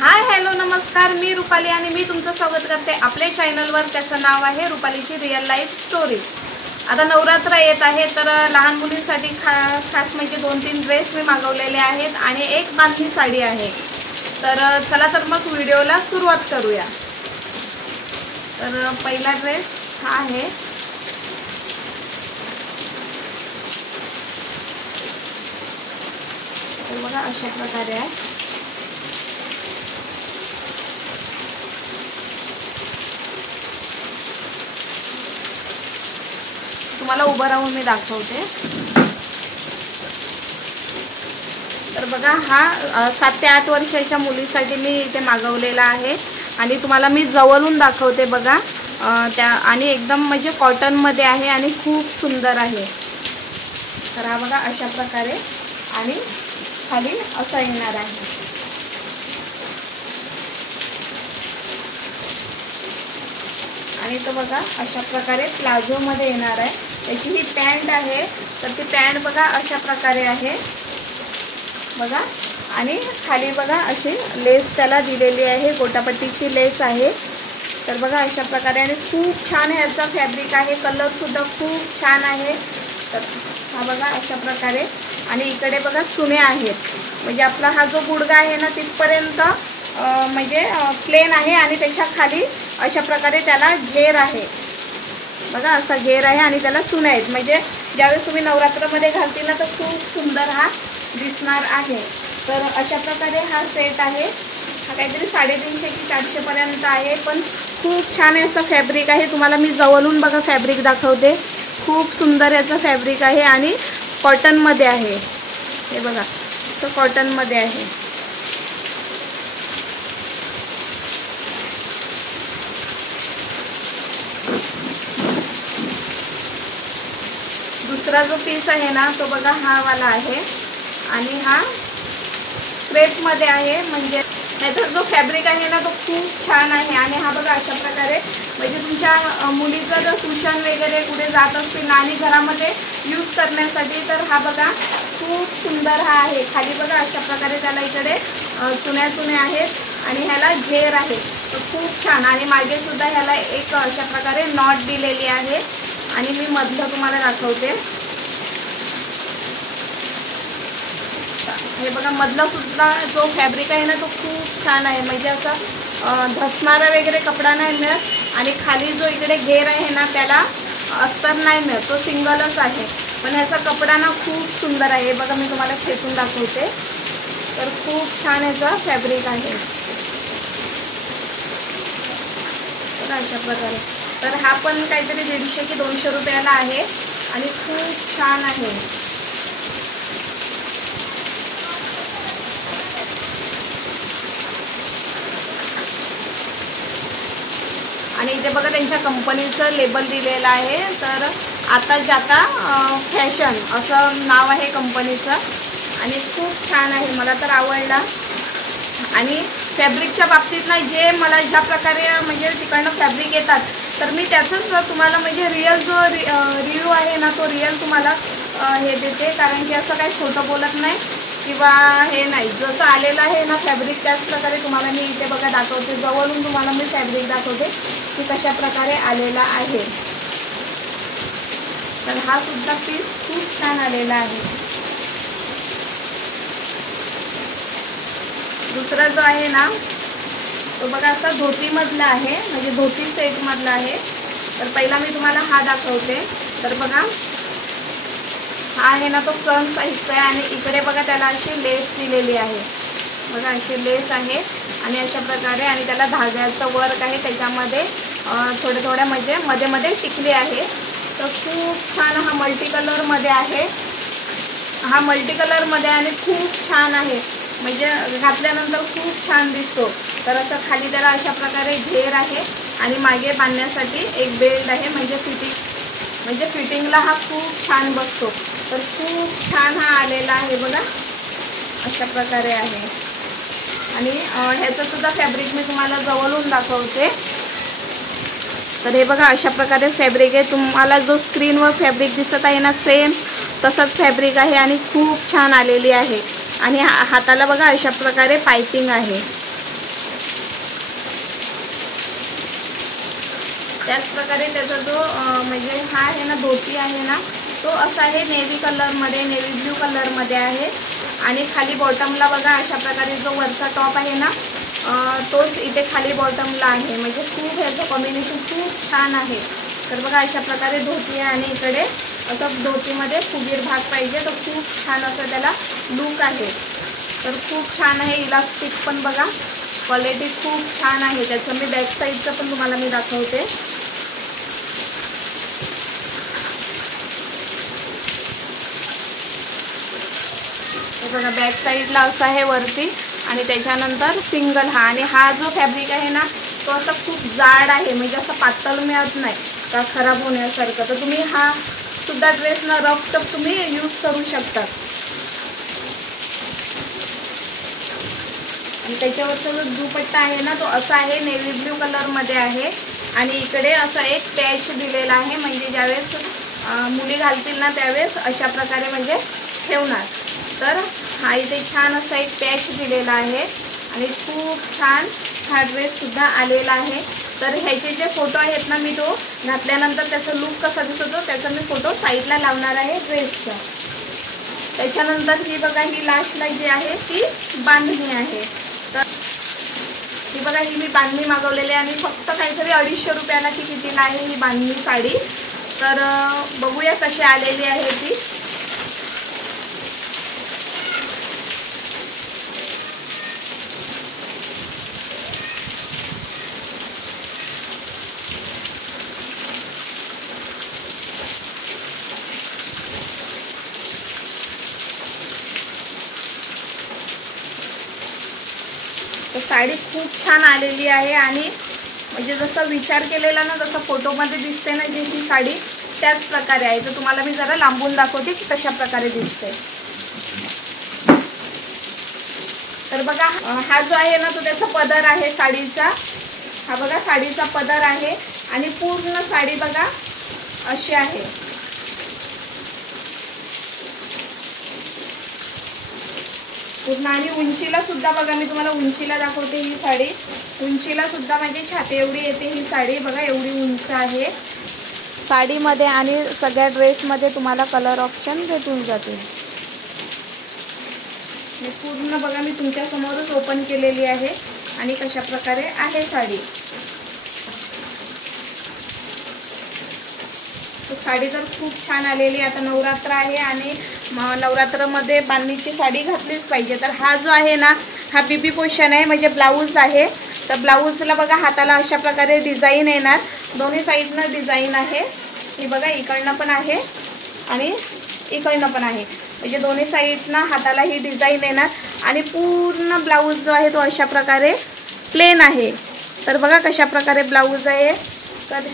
Hi hello नमस्कार, मी रुपाली आणि मी तुमचं स्वागत करते आपल्या चॅनलवर. त्याचं नाव आहे रुपालीची रिअल लाईफ स्टोरी. आता नवरात्र येत आहे तर लहान मुलींसाठी खास म्हणजे 2-3 ड्रेस मी मागवलेले आहेत आणि एक बांधणी साडी आहे. तर चला तर मग व्हिडिओला सुरुवात करूया. तर पहिला ड्रेस हा आहे. तर बघा अशा प्रकारे आहे. तुम्हाला उभं राहून मी दाखवते. तर बघा हा 7 ते 8 वर्षाच्या मुलीसाठी मी इथे मागवलेला आहे आणि तुम्हाला मी जवळून दाखवते बघा. त्या आणि एकदम म्हणजे कॉटनमध्ये आहे आणि खूप सुंदर आहे. तर हा बघा अशा प्रकारे आणि खाली असा येणार आहे. आणि तो बघा अशा प्रकारे प्लाझोमध्ये येणार आहे. त्याची ही पॅन्ट आहे. तर ती पॅन्ट बघा अशा प्रकारे आहे बघा. आणि खाली बघा अशी लेस त्याला दिलेली आहे, गोटापट्टीची लेस आहे. तर बघा अशा प्रकारे आणि खूप छान ह्याचा फॅब्रिक आहे. कलरसुद्धा खूप छान आहे. तर हा बघा अशा प्रकारे आणि इकडे बघा चुने आहेत. म्हणजे आपला हा जो गुडघा आहे ना तिथपर्यंत म्हणजे प्लेन आहे आणि त्याच्या खाली अशा प्रकारे त्याला घेर आहे बघा. असा घेर आहे आणि त्याला चुने आहेत. म्हणजे ज्यावेळेस तुम्ही नवरात्रामध्ये घालतील ना तर खूप सुंदर हा दिसणार आहे. तर अशा प्रकारे हा सेट आहे. हा काहीतरी 350 की 400 पर्यंत आहे. पण खूप छान याचा फॅब्रिक आहे. तुम्हाला मी जवळून बघा फॅब्रिक दाखवते. खूप सुंदर याचं फॅब्रिक आहे आणि कॉटनमध्ये आहे. हे बघा तो कॉटनमध्ये आहे. दुसरा जो पीस आहे ना तो बघा हा वाला आहे आणि हा क्रेपमध्ये आहे. म्हणजे याचा जो फॅब्रिक आहे ना तो खूप छान आहे. आणि हा बघा अशा प्रकारे म्हणजे तुमच्या मुलीचं जर ट्युशन वगैरे कुठे जात असतील ना आणि घरामध्ये यूज करण्यासाठी तर हा बघा खूप सुंदर हा आहे. खाली बघा अशा प्रकारे त्याला इकडे चुने आहेत आणि ह्याला घेर आहे. तर खूप छान. आणि मागे सुद्धा ह्याला एक अशा प्रकारे नॉट दिलेली आहे आणि मी मधलं तुम्हाला दाखवते. हे बघा मधला सुद्धा जो फॅब्रिक आहे ना तो खूप छान आहे. म्हणजे असं धसणारा वगैरे कपडा नाही मिळत आणि खाली जो इकडे घेर आहे ना त्याला अस्तर नाही मिळत, तो सिंगलच आहे. पण ह्याचा कपडा ना खूप सुंदर आहे. हे बघा मी तुम्हाला खेचून दाखवते. तर खूप छान ह्याचा फॅब्रिक आहे तर अशा प्रकारे. तर हा पण काहीतरी 150 की 200 रुपयाला आहे आणि खूप छान आहे. आणि इथे बघा त्यांच्या कंपनीचं लेबल दिलेलं आहे. तर आता जाता फॅशन असं नाव आहे कंपनीचं आणि खूप छान आहे. मला तर आवडला. आणि फॅब्रिकच्या बाबतीत ना जे मला ज्या प्रकारे म्हणजे तिकडनं फॅब्रिक येतात तर मी त्याचंच तुम्हाला म्हणजे रिअल जो रिव्ह्यू आहे ना तो रिअल तुम्हाला हे देते. कारण की असं काही खोटं बोलत नाही किंवा हे नाही. जसं आलेलं आहे ना फॅब्रिक त्याच प्रकारे तुम्हाला मी इथे बघा दाखवते. जवळून तुम्हाला मी फॅब्रिक दाखवते की कशा प्रकारे आलेला आहे. तर हा सुद्धा पीस खूप छान आलेला आहे. दुसरा जो आहे ना तो बघा असा धोतीमधला आहे, म्हणजे धोती सेटमधला आहे. तर पहिला मी तुम्हाला हा दाखवते. तर बघा हा आहे ना तो फ्रंट साईडचा आहे आणि इकडे बघा त्याला अशी लेस दिलेली आहे बघा. अशी लेस आहे आणि अशा प्रकारे आणि त्याला धाग्याचं वर्क आहे. त्याच्यामध्ये थोड्या म्हणजे मध्ये मध्ये टिकली आहे. तर खूप छान हा मल्टी कलरमध्ये आहे. हा मल्टी कलरमध्ये आणि खूप छान आहे. म्हणजे घातल्यानंतर खूप छान दिसतो. तर असं खाली त्याला अशा प्रकारे घेर आहे आणि मागे बांधण्यासाठी एक बेल्ट आहे. म्हणजे फिटिंगला हा खूप छान बसतो. तर खूप छान हा आलेला आहे बघा. अशा प्रकारे आहे. आणि ह्याचं सुद्धा फॅब्रिक मी तुम्हाला जवळून दाखवते. तर हे बघा अशा प्रकारे फॅब्रिक आहे. तुम्हाला जो स्क्रीनवर फॅब्रिक दिसत आहे ना सेम तसंच फॅब्रिक आहे आणि खूप छान आलेली आहे. आणि हाताला बघा अशा प्रकारे पाइपिंग आहे. त्याच प्रकारे त्याचा जो म्हणजे हा आहे ना धोती आहे ना तो असा आहे नेव्ही कलरमध्ये, नेव्ही ब्ल्यू कलरमध्ये आहे आणि खाली बॉटमला बघा अशा प्रकारे जो वरचा टॉप आहे ना तोच इथे खाली बॉटमला आहे, म्हणजे खूप ह्याचं कॉम्बिनेशन खूप छान आहे। तर बघा अशा प्रकारे धोती आहे आणि इकडे असं धोतीमध्ये फुगीर भाग पाहिजे तर खूप छान असं त्याला लुक आहे। तर खूप छान आहे, इलास्टिक पण बघा क्वालिटी खूप छान आहे त्याचं। मी बॅक साईडचं पण तुम्हाला मी दाखवते। हे बघा बॅक साईडला असं आहे वरती आणि त्याच्यानंतर सिंगल हा, आणि हा जो फॅब्रिक आहे ना तो असं खूप जाड आहे, म्हणजे असं पातळ मिळत नाही का खराब होण्यासारखं। तर तुम्ही हा सुद्धा ड्रेस ना रफ टफ तुम्ही यूज करू शकता। आणि त्याच्यावरचा जो दुपट्टा आहे ना तो असा आहे नेव्ही ब्ल्यू कलरमध्ये आहे आणि इकडे असं एक पॅच दिलेला आहे, म्हणजे ज्यावेळेस मुली घालतील ना त्यावेळेस अशा प्रकारे म्हणजे ठेवणार। तर हा इथे छान असा एक पॅच दिलेला आहे आणि खूप छान हा ड्रेससुद्धा आलेला आहे। तर ह्याचे जे फोटो आहेत ना मी तो घातल्यानंतर त्याचा लुक कसा दिसतो त्याचा मी फोटो साईडला लावणार आहे ड्रेसचा। त्याच्यानंतर ही बघा ही लास्टला जी आहे ती बांधणी आहे। तर ही बघा ही मी बांधणी मागवलेली आणि फक्त काहीतरी 250 रुपयाला की कितीला आहे ही बांधणी साडी। तर बघूया कशी आलेली आहे ती। तर साडी खूप छान आलेली आहे आणि म्हणजे जसं विचार केलेला ना जसं फोटोमध्ये दिसते ना जी ही साडी त्याच प्रकारे आहे। तर तुम्हाला मी जरा लांबून दाखवते की कशा प्रकारे दिसते। तर बघा हा जो आहे ना तो त्याचा पदर आहे साडीचा, हा बघा साडीचा पदर आहे आणि पूर्ण साडी बघा अशी आहे। पूर्ण आणि उंचीला सुद्धा बघा मी तुम्हाला उंचीला दाखवते ही साडी, उंचीला सुद्धा म्हणजे छाती एवढी येते ही साडी बघा एवढी उंच आहे साडीमध्ये आणि सगळ्या ड्रेसमध्ये तुम्हाला कलर ऑप्शन भेटून जातील। मी पूर्ण बघा मी तुमच्या समोरच ओपन केलेली आहे आणि कशा प्रकारे आहे साडी। साडी तर खूप छान आलेली। आता नवरात्र आहे आणि नवरात्रमध्ये बांधणीची साडी घातलीच पाहिजे। तर हा जो आहे ना हा बीबी पोर्शन आहे, म्हणजे ब्लाऊज आहे। तर ब्लाऊजला बघा हाताला अशा प्रकारे डिझाईन येणार, दोन्ही साईडनं डिझाईन आहे। ही बघा इकडनं पण आहे आणि इकडनं पण आहे, म्हणजे दोन्ही साईडनं हाताला ही डिझाईन येणार आणि पूर्ण ब्लाऊज जो आहे तो अशा प्रकारे प्लेन आहे। तर बघा कशा प्रकारे ब्लाऊज आहे, तर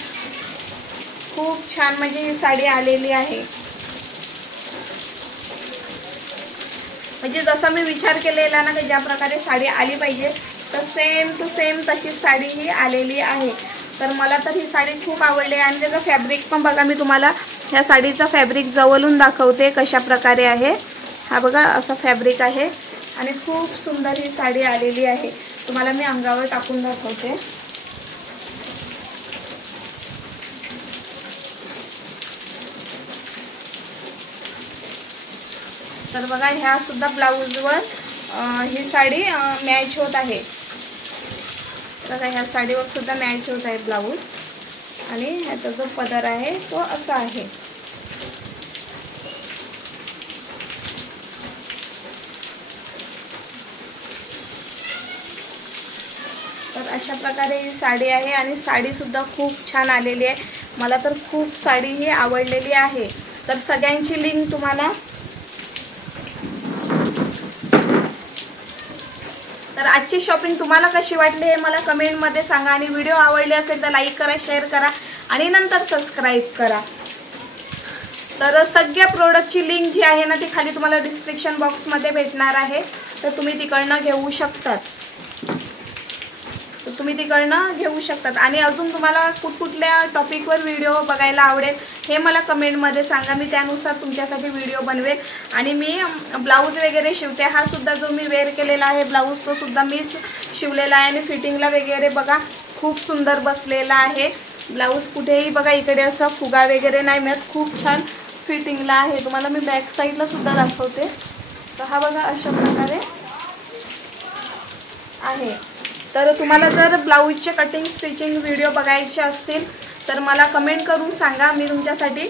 खूप छान म्हणजे ही साडी आलेली आहे। म्हणजे जसं मी विचार केलेला ना की ज्या प्रकारे साडी आली पाहिजे तर सेम टू सेम तशीच साडी ही आलेली आहे। तर मला तर ही साडी खूप आवडली आणि त्याचं फॅब्रिक पण बघा मी तुम्हाला ह्या साडीचा फॅब्रिक जवळून दाखवते कशा प्रकारे आहे। हा बघा असं फॅब्रिक आहे आणि खूप सुंदर ही साडी आलेली आहे। तुम्हाला मी अंगावर टाकून दाखवते। तर बघा ह्या सुद्धा ब्लाऊजवर ही साडी मॅच होत आहे। बघा ह्या साडीवर सुद्धा मॅच होत आहे ब्लाऊज आणि ह्याचा जो पदर आहे तो असा आहे। तर अशा प्रकारे ही साडी आहे आणि साडी सुद्धा खूप छान आलेली आहे। मला तर खूप साडी ही आवडलेली आहे। तर सगळ्यांची लिंक तुम्हाला तर आजची शॉपिंग तुम्हाला कशी वाटली हे मला कमेंटमध्ये सांगा आणि व्हिडिओ आवडले असेल तर लाईक करा, शेअर करा आणि नंतर सबस्क्राईब करा। तर सगळ्या प्रोडक्टची लिंक जी आहे ना ती खाली तुम्हाला डिस्क्रिप्शन बॉक्समध्ये भेटणार आहे, तर तुम्ही तिकडनं घेऊ शकतात। आणि अजून तुम्हाला कुठकुठल्या टॉपिकवर व्हिडिओ बघायला आवडेल हे मला कमेंटमध्ये सांगा, मी त्यानुसार तुमच्यासाठी व्हिडिओ बनवेल। आणि मी ब्लाऊज वगैरे शिवते, हा सुद्धा जो मी वेअर केलेला आहे ब्लाऊज तो सुद्धा मीच शिवलेला आहे आणि फिटिंगला वगैरे बघा खूप सुंदर बसलेला आहे। ब्लाऊज कुठेही बघा इकडे असं फुगा वगैरे नाही मिळत, खूप छान फिटिंगला आहे। तुम्हाला मी बॅक साईडला सुद्धा दाखवते। तर हा बघा अशा प्रकारे आहे। तर तुम्हाला जर ब्लाऊजचे कटिंग स्टिचिंग व्हिडिओ बघायचे असतील तर मला कमेंट करून सांगा, मी तुमच्यासाठी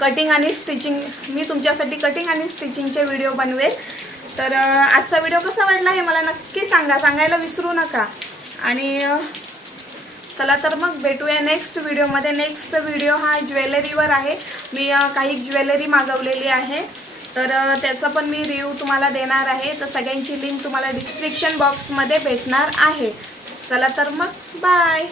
कटिंग आणि स्टिचिंगचे व्हिडिओ बनवेल। तर आजचा व्हिडिओ कसा वाटला हे मला नक्की सांगायला विसरू नका। आणि चला तर मग भेटूया नेक्स्ट व्हिडिओमध्ये। नेक्स्ट व्हिडिओ हा ज्वेलरीवर आहे। मी काही ज्वेलरी मागवलेली आहे, तर त्याचा पण मी रिव्ह्यू तुम्हाला देणार आहे। तर सगळ्यांची लिंक तुम्हाला डिस्क्रिप्शन बॉक्समध्ये भेटणार आहे। चला तर मग बाय।